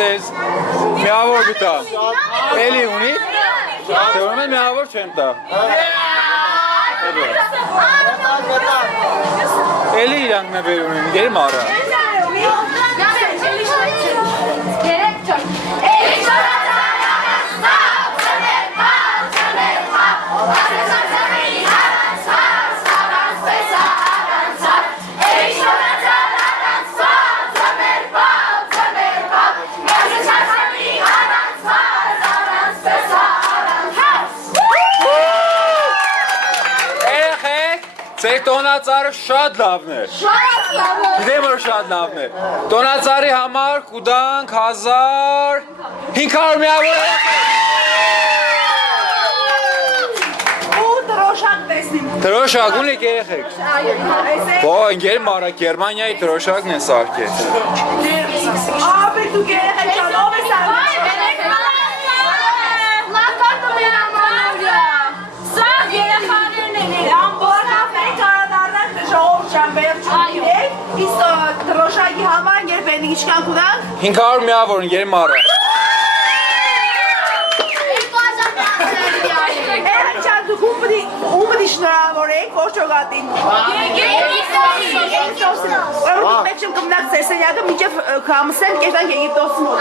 ձեզ միավոր գտա։ Էլի ունի։ Թե ուրեմն միավոր չեմ տա։ Էլի իրանք մե բերում եմ, գերի մարա։ Ձեր տոնածարը շատ լավն է։ Գիտեմ որ շատ լավն է։ Տոնածարի համար կուտանք 1500 միավոր Տրոշակ տեսնիմ։ Տրոշակ ունեք երեխեք։ Բո ինգեր մարա Գերմանիայի տրոշակն է սարքել։ Աբի դու երեխեք շատ ով է սարքել։ Տրոշակի համար երբ են իչքան կուտանք։ 500 միավոր ինգեր մարա։ Չան դուք ում պդի շնորհավորեք որջոգատին։ Ուրեմն մեկ չեմ կմնաք ձեր սենյակը մինչև կամսեն կերտանք Եգիպտոսի մոտ։